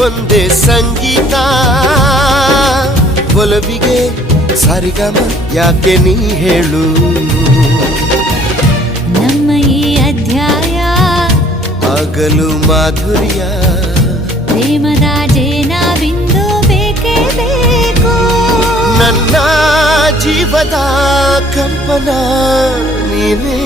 ಒಂದೇ ಸಂಗೀತ. ಒಲವಿಗೆ ಸರಿಗಮ ಯಾಕೆ ನೀ ಹೇಳು. ನಮ್ಮ ಈ ಅಧ್ಯಾಯ ಆಗಲು ಮಾಧುರ್ಯ. ಪ್ರೇಮದ ಜೇನ ಬಿಂದು ಬೇಕೇ ಬೇಕು. ನನ್ನ ಜೀವದ ಕಂಪನ ನೀನೇ.